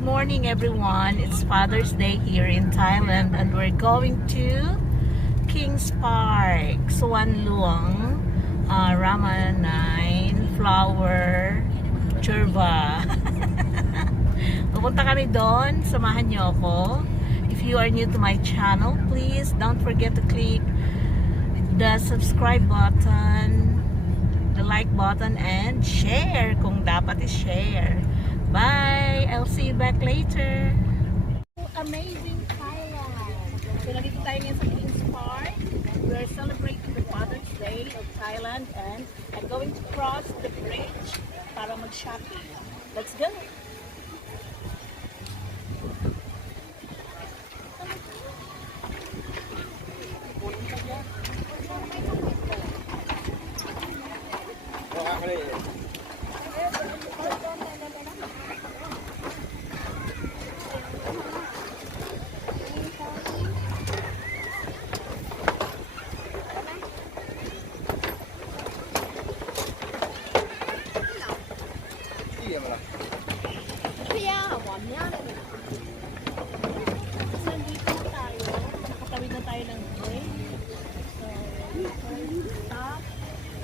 Good morning everyone. It's Father's Day here in Thailand and we're going to Kings Park, Suan Luang, Rama 9, Flower, Churva. Pupunta kami doon. Samahan niyo ako. If you are new to my channel, please don't forget to click the subscribe button, the like button, and share kung dapat i-share. Bye! I'll see you back later. Amazing Thailand! So nandito tayo ngayon sa Kings Park. We're celebrating the Father's Day of Thailand and I'm going to cross the bridge para mag-shopping. Let's go!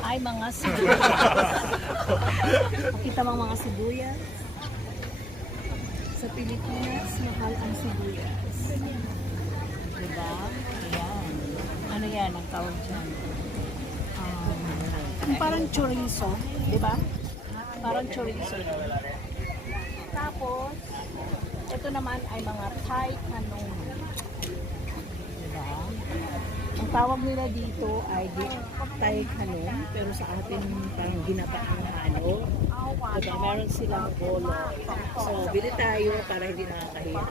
Ay, mga sibuyas. Kita mo mga sibuyas. Sa Pilipinas, mahal ang sibuyas. Diba? Ayan. Ano yan ang tawag dyan? Parang chorizo. Diba? Parang chorizo. Tapos, ito naman ay mga Thai kanong. Diba? Ang tawag nila dito ay Thai kanong, pero sa atin parang ginapaang ano. Diba? Meron silang bolo. So, bili tayo para hindi nakakahiya.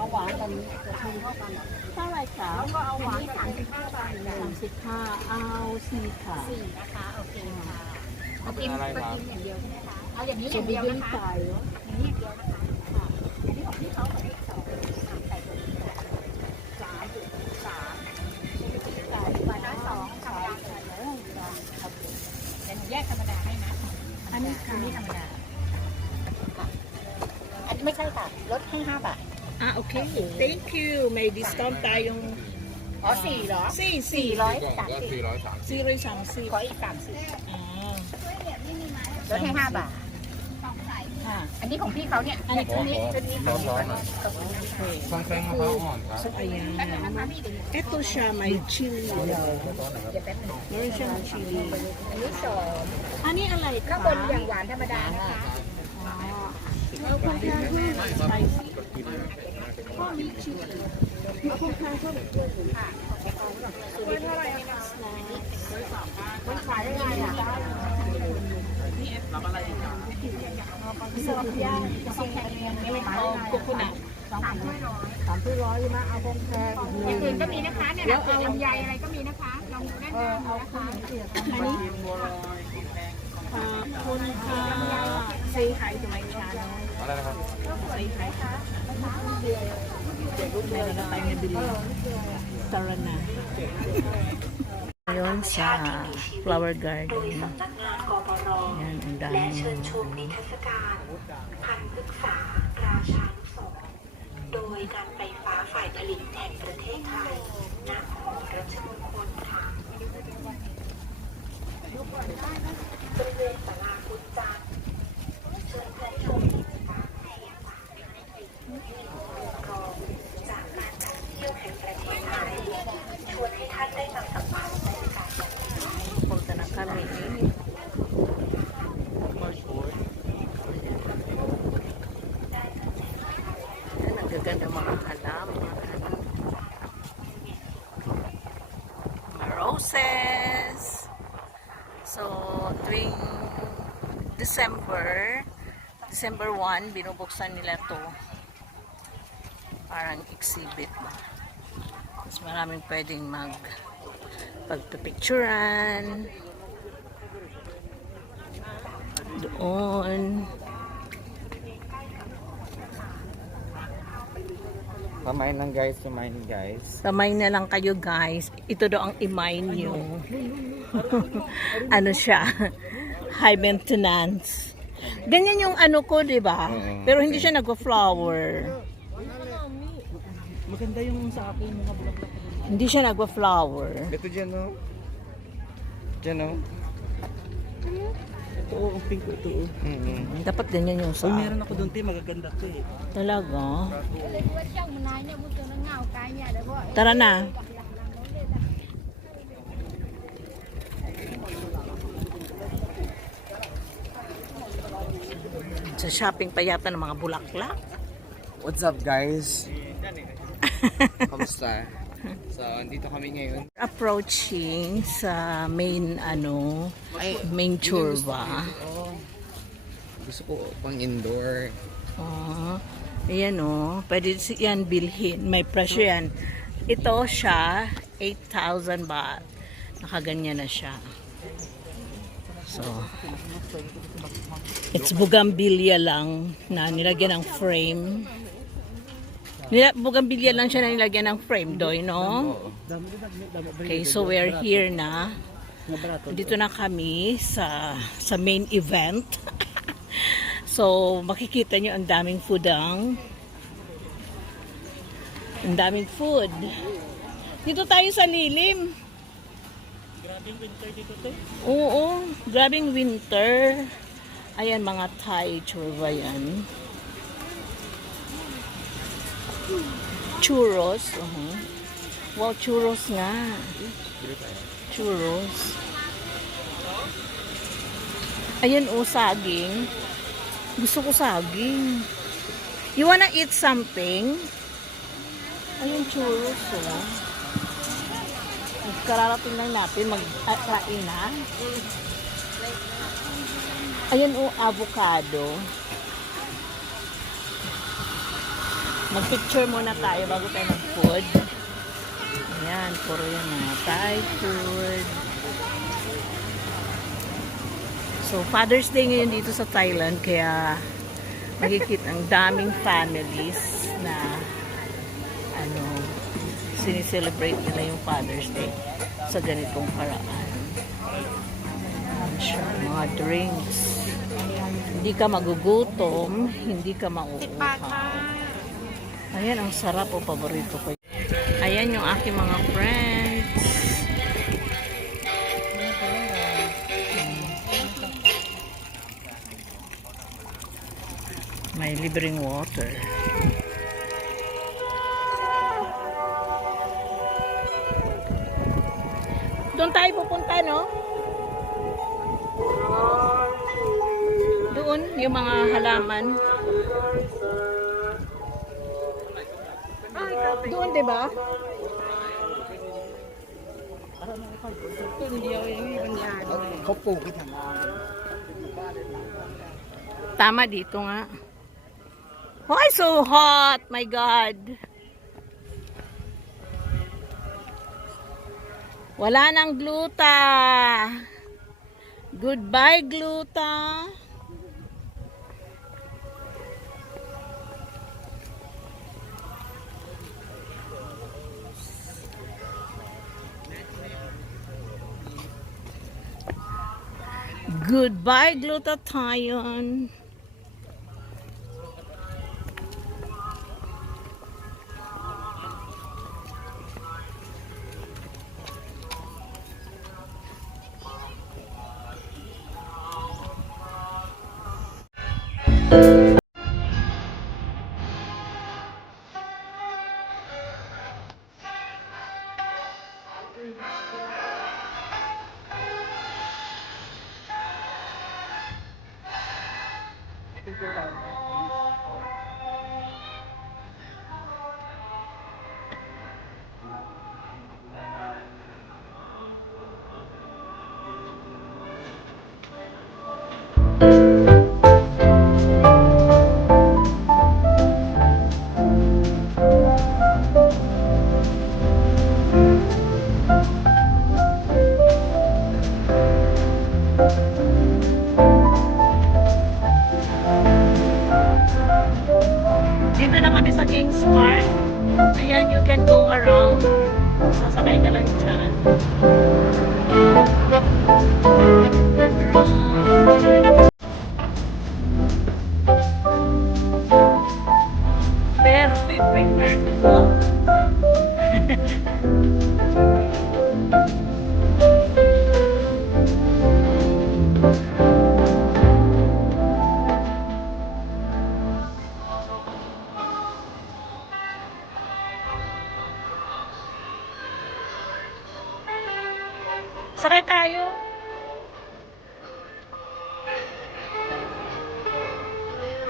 Awan,เท่าไหร่คะเอาหวาน35 บาท35เอา4ค่ะ4นะคะโอเคค่ะเอากินอย่างเดียวใช่ไหมคะเอาอย่างนี้อย่างเดียวนะคะอย่างนี้อย่างเดียวนะคะค่ะอันนี้ของพี่เขาของพี่เขาใส่ตัวนี้3.3ไปได้2ค่ะเดี๋ยวหนูแยกธรรมดาให้นะอันนี้ธรรมดาอันนี้ไม่ใช่ค่ะลดให้5 บาทokay. Thank you. May discount tayong 4เหรอ430ขออีก30ลดให้5 บาทอันนี้ของพี่เขาเนี่ยอันนี้ร้อนๆหน่อยต้องแป้งมะพร้าวอ่อนครับ So ayan. Ito siya may chili. Meron siyang chili. อันนี้2อันนี้อะไรข้างบนอย่างหวานธรรมดานะคะแล้วข้างๆคือ spicy ก็มีชีสแล้วข้างๆก็แบบด้วยค่ะด้วยเท่าไหร่คะมันขายได้ไงอ่ะนี่รับอะไรอีกอ่ะสลับย่างสแกนนี่ไม่ขายได้ไงกุนัท300ใช่ไหมเอาพงแพงอย่างอื่นก็มีนะคะเนี่ยแล้วเอาลำไยอะไรก็มีนะคะลองแนะนำนะคะอันนี้คุณค่ะซีไข่ตัวไหนคะอะไรนะครับซีไข่ค่ะรูปnày na tayo nabili. Tara na. Ngayon sa flower garden. Yan, ang dami. และเชิญชมนิทรรศการพันธุ์พฤกษาราชานุสรณ์โดยการไฟฟ้าฝ่ายผลิตแห่งประเทศไทยณหอรัชมงคลค่ะบริเวณศาลาพุทธจันทร์เชิญชมนิทรรศการเทียนจากการท่องเที่ยวแห่งประเทศไทยชวนให้ท่านได้มาสัมผัสบรรยากาศแบบนี้ Punta na kami. Ang gaganda mga halaman. Mga roses. So, tuwing December 1, binubuksan nila to. Parang exhibit ba. Mas maraming pwedeng pagpipicturan doon. Kamay lang guys, kumain guys. Kamay na lang kayo guys. Ito daw ang i-mine nyo. Ano siya? High maintenance. Ganyan yung ano ko, di ba? Oo, Pero hindi okay. siya nagwa-flower. Maganda yung sa akin, mga bulaklak. Hindi siya nagwa-flower. Ito dyan, no? Dyan, no? Ito, ang pink ko ito. Dapat ganyan yung Uy, sa meron ako doon, te, magaganda to eh. Talaga? Tara na. Sa shopping pa yata ng mga bulaklak. What's up, guys? Kamusta? So, andito kami ngayon. Approaching sa main main churba. Gusto ko pang indoor. Oh, ayan pwede yan bilhin. May presyo yan. Ito siya, 8,000 baht. Nakaganyan na siya. So, it's bugambilya lang na nilagyan ng frame. Bugambilya lang siya na nilagyan ng frame, Doy, no? Okay, so we're here na. Dito na kami sa main event. So, makikita nyo ang daming food ang daming food. Dito tayo sa lilim. Grabing winter dito, te. Oo, grabing winter. Ayan, mga Thai churba yan. Churros. Wow, churros nga. Churros. Ayan, saging. Gusto ko saging. You wanna eat something? Ayun, churros, Kararating lang natin mag-kain na. Ayun, avocado. Mag-picture muna tayo bago tayo mag-food. Ayan, puro yan na. Thai food. So, Father's Day ngayon dito sa Thailand, kaya makikita ang daming families na sinicelebrate nila yung Father's Day sa ganitong paraan. Siya, mga drinks. Hindi ka magugutom, hindi ka mauuhaw. Ayan, ang sarap o paborito ko. Ayan yung aking mga friends. May libreng water. Doon tayo pupunta, no? Doon, yung mga halaman. Doon, diba? Tama dito nga. Why so hot? My God. Wala nang gluta. Goodbye, gluta. Goodbye, glutathione. Dito na kami sa Kings Park. Ayan, you can go around. Sasakay ka lang dyan.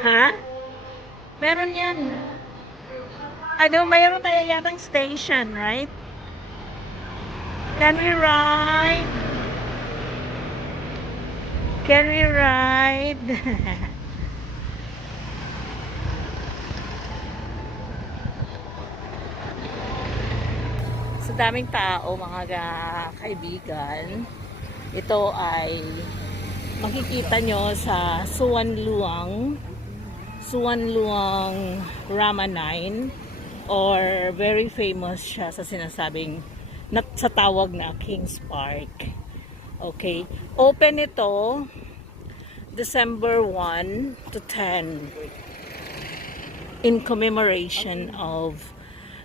Ha? Meron yan. Ano, mayroon tayo yatang station, right? Can we ride? Can we ride? Sa daming tao, mga kaibigan, ito ay makikita nyo sa Suwan Luang Rama 9, or very famous siya sa sinasabing sa tawag na Kings Park. Okay, open ito December 1 to 10 in commemoration of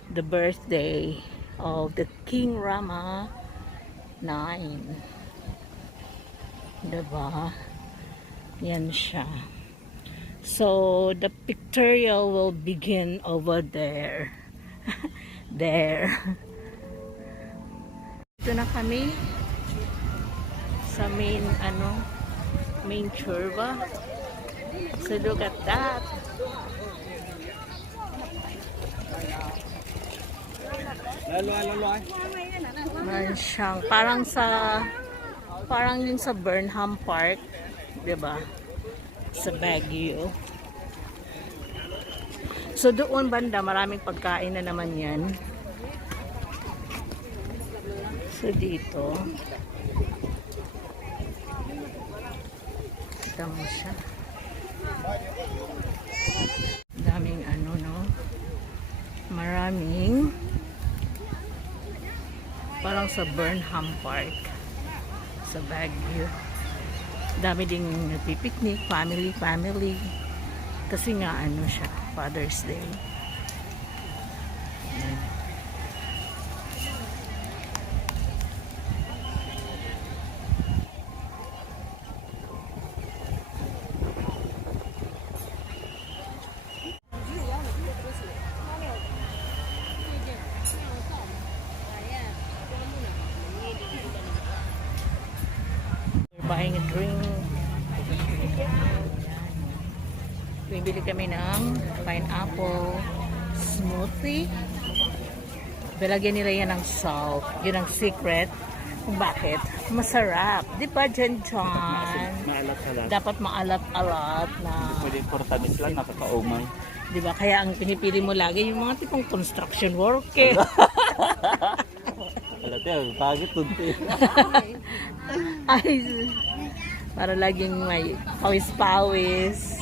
the birthday of the King Rama 9. Diba? Yan siya. So, the pictorial will begin over there. There. Ito na kami sa main churba. So, look at that. Meron siyang parang yung sa Burnham Park, 'di ba? Sa Baguio. So doon banda maraming pagkain na naman 'yan. So dito kita mo siya. Daming maraming parang sa Burnham Park sa Baguio. Dami ding nagpipiknik, family kasi nga siya, Father's Day. Ayan. Buying a drink. Bibili kami ng pineapple smoothie. Bilagyan nila yan ng salt. Yun ang secret kung bakit masarap. Di ba, Jan? Maalat-alat. Dapat maalat-alat na. Pwede portamis lang, nakakaumay. Di ba? Kaya ang pinipili mo lagi yung mga tipong construction worker. Alat bakit tunti? Ay, para laging may pawis-pawis.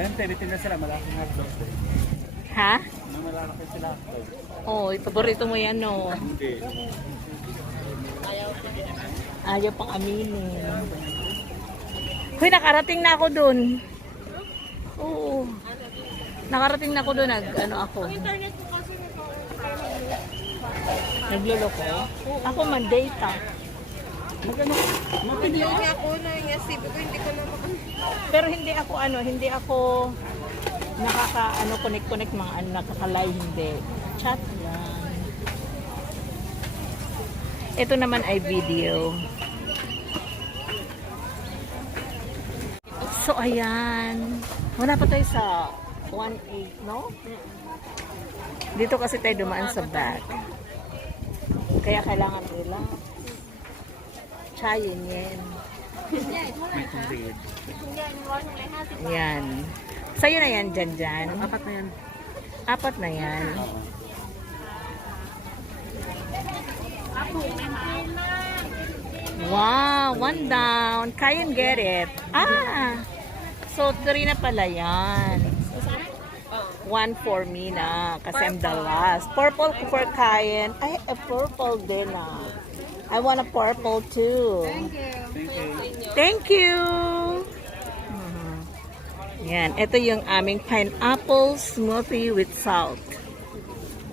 Ayun, tinitin na sila, malaking hotdogs eh. Ha? Malaki sila hotdogs. Oh, paborito mo yan, no? Hindi. Ayaw pang aminin. Hoy, nakarating na ako dun. Oo. Nakarating na ako dun. Ako. Nagluloko? Ako man, data. Hindi ako na yasip ko, hindi ko na Pero hindi ako connect mga nakaka-live, hindi. Chat lang. Ito naman ay video. So, ayan. Wala pa tayo sa 1.8, no? Dito kasi tayo dumaan sa back. Kaya kailangan relax. Chayin yan. May tubig. Yan. Sa'yo na yan, Jan. Apat na yan. Apat na yan. Wow, one down. Kayan get it. So 3 na pala yan. 1 for me na. Kasi I'm the last. Purple for Kayan. Ay, a purple din I want a purple too. Thank you. Yan. Ito yung aming pineapple smoothie with salt.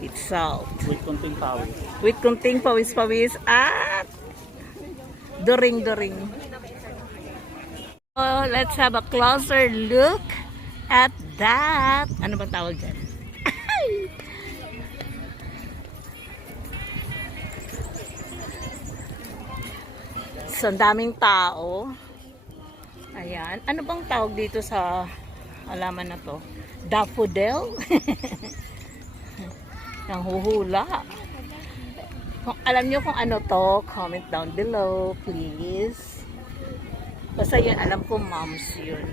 With salt. With konting pawis. With kunting pawis-pawis at during. Oh, let's have a closer look at that. Ano bang tawag dyan? ang daming tao. Ayan. Ano bang tawag dito sa halaman na to? Daffodil? Ang huhula. Kung alam nyo kung ano to, comment down below, please. Basta yun, alam ko moms yun.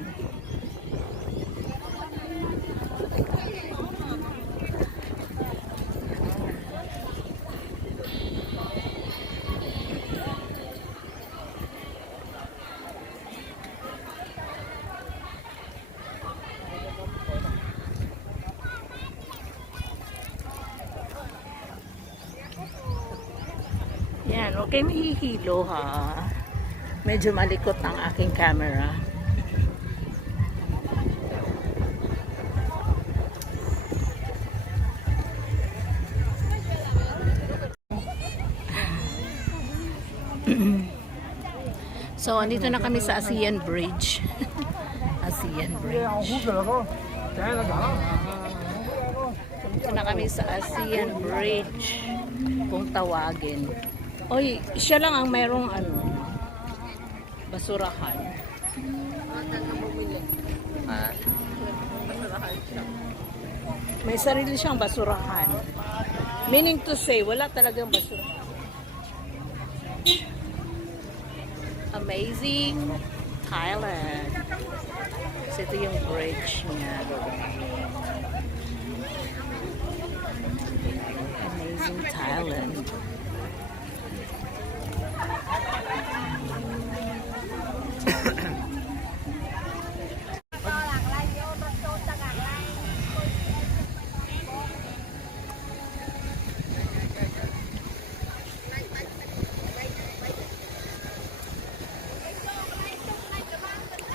Yan, huwag kayo mahihilo ha. Medyo malikot ang aking camera. So, andito na kami sa ASEAN Bridge. ASEAN Bridge. Andito na kami sa ASEAN Bridge. Kung tawagin. Oy, siya lang ang mayroong basurahan. May sarili siyang basurahan. Meaning to say, wala talagang basurahan. Amazing Thailand. So, ito yung bridge niya. Amazing Thailand.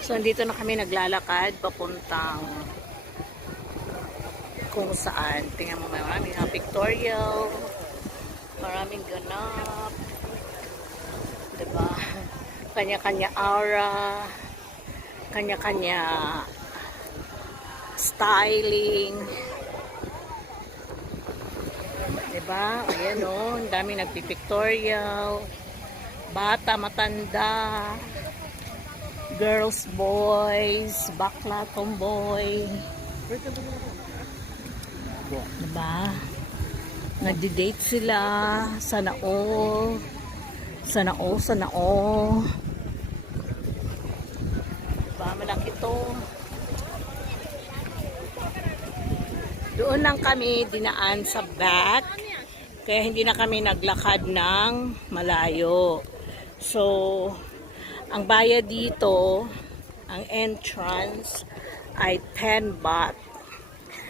So, andito na kami naglalakad papuntang kung saan. Tingnan mo, maraming pictorial, maraming ganap. Diba? Kanya-kanya aura, kanya-kanya styling. Diba? Ayan o, ang daming nagpipictorial. Bata, matanda. Girls, boys, bakla, tomboy. Diba? Nagdi-date sila. Sana all. Sana all, sana all. Diba? Malaki to. Doon lang kami dinaan sa back. Kaya hindi na kami naglakad ng malayo. So, ang bayad dito, ang entrance, ay 10 baht.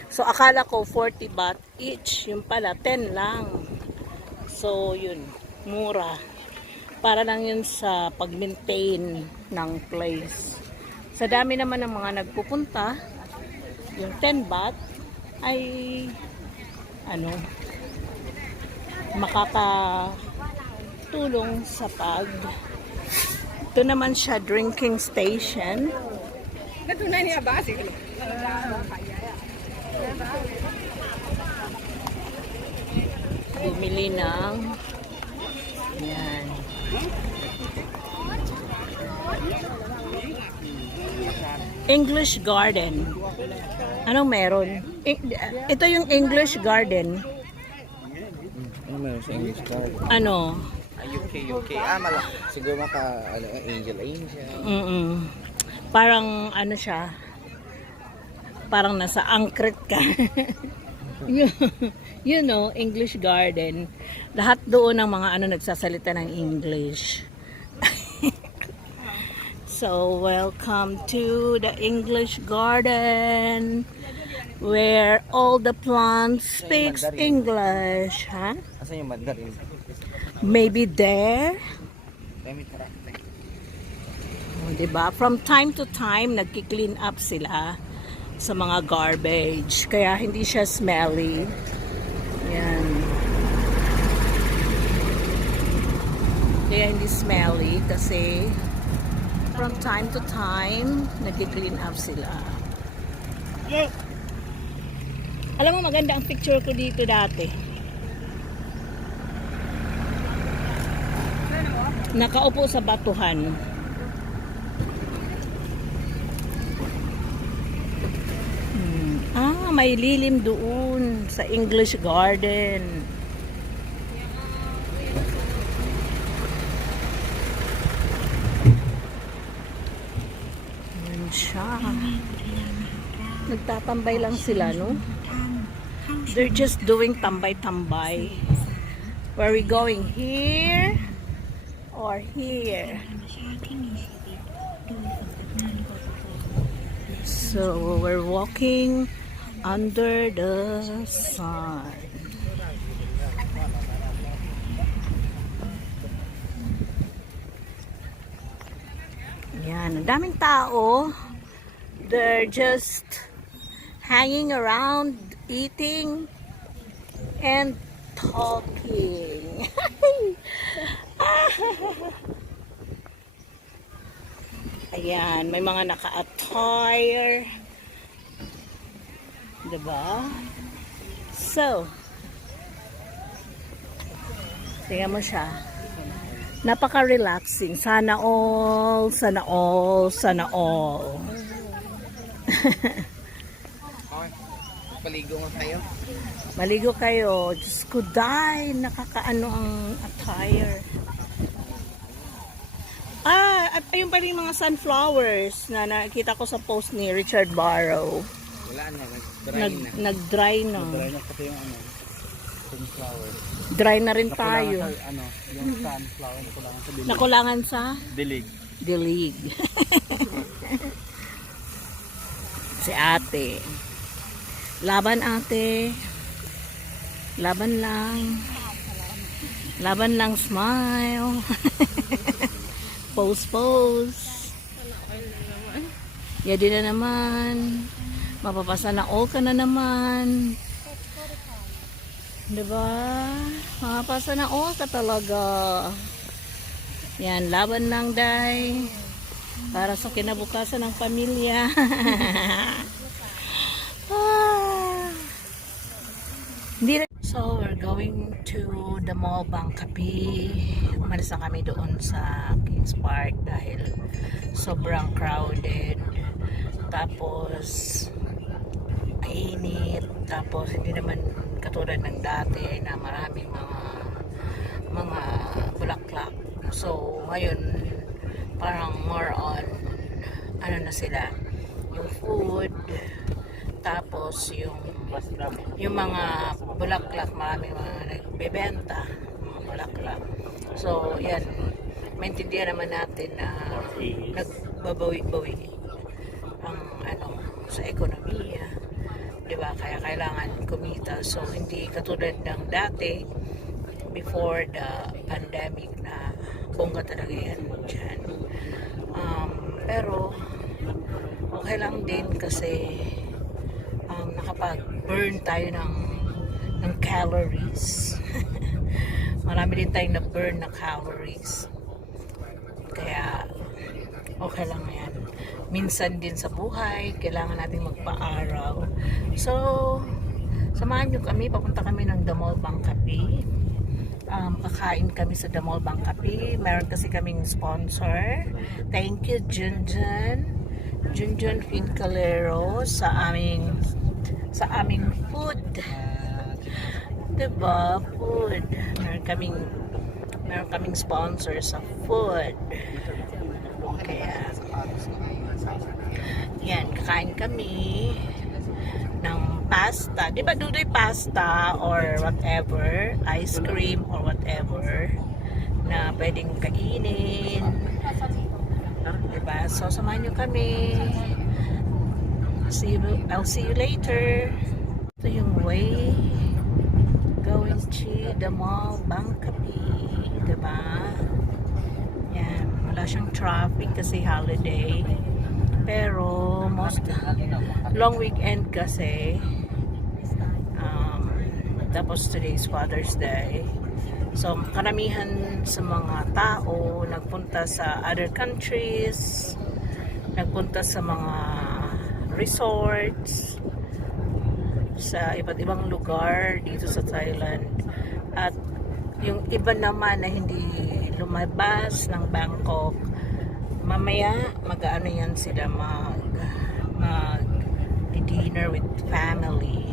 So, akala ko 40 baht each. Yung pala, 10 lang. So, yun. Mura. Para lang yun sa pag-maintain ng place. Sa dami naman ng mga nagpupunta, yung 10 baht ay makakatulong sa pag. Ito naman siya, drinking station. Bumili ng yan. English Garden. Anong meron? Ito yung English Garden. Ano meron sa English card? Ano? UK. Siguro angel. Parang siya. Parang nasa angkret ka. You know, English Garden. Lahat doon ng mga nagsasalita ng English. So, welcome to the English Garden where all the plants speaks English, huh? Asan yung Mandarin? Maybe there. Oh, diba? From time to time, nagki-clean up sila sa mga garbage. Kaya hindi siya smelly. Yan. Kaya hindi smelly kasi from time to time, nagki-clean up sila. Alam mo, maganda ang picture ko dito dati. Nakaupo sa batuhan. May lilim doon sa English Garden. Ayan siya. Nagtatambay lang sila, no? They're just doing tambay-tambay. Where are we going? Here or here? So we're walking under the sun. Yan, ang daming tao. They're just hanging around, eating and talking. Ayan, may mga naka-attire. Diba? So, tingnan mo siya. Napaka-relaxing. Sana all, sana all, sana all. Paligo nga kayo. Maligo kayo. Diyos ko, dahil nakakaano ang attire. At ayun pa rin mga sunflowers na nakita ko sa post ni Richard Barrow. Wala na, nag-dry na. Nag-dry na. Dry na pati yung ano, sunflower. Dry na rin tayo. Nakulangan sa, ano, yung sunflower, nakulangan sa dilig. Nakulangan sa Dilig. dilig. Si ate. Laban ate. Laban lang. Laban lang, smile. Pose. Yadi na naman. Mapapasa na all ka na naman. Diba? Mapapasa na all ka talaga. Yan, laban lang, day. Para sa kinabukasan ng pamilya. So, we're going to the mall Bangkapi. Umalis na kami doon sa Kings Park dahil sobrang crowded. Tapos, mainit. Tapos, hindi naman katulad ng dati na maraming mga bulaklak. So, ngayon, parang more on, ano na sila, yung food, tapos yung mga bulaklak, maraming mga nagbebenta, mga bulaklak. So, yan, maintindihan naman natin na nagbabawi-bawi ang ano, sa ekonomiya. Diba? Kaya kailangan kumita. So, hindi katulad ng dati, before the pandemic na bongga talaga yan dyan. Pero, okay lang din kasi nakapag-burn tayo ng calories. Marami din tayong na-burn na calories. Kaya, okay lang yan. Minsan din sa buhay, kailangan natin magpa-araw. So, samahan nyo kami, papunta kami ng The Mall Bangkapi. Kakain kami sa The Mall Bangkapi. Meron kasi kaming sponsor. Thank you, Junjun Fincalero sa aming food. Diba? Food. Meron kaming sponsor sa food. Kaya yan, kakain kami ng pasta. Di ba dudoy pasta or whatever, ice cream or whatever na pwedeng kainin. Diba? So, samahan nyo kami. I'll see you later. Ito yung way going to the Mall Bangkapi. Diba? Yan. Wala siyang traffic kasi holiday. Pero most long weekend kasi. Tapos today's Father's Day. So karamihan sa mga tao nagpunta sa other countries, nagpunta sa mga resorts, sa iba't ibang lugar dito sa Thailand. At Yung iba naman na hindi lumabas ng Bangkok, mamaya mag-ano yan sila, mag dinner with family.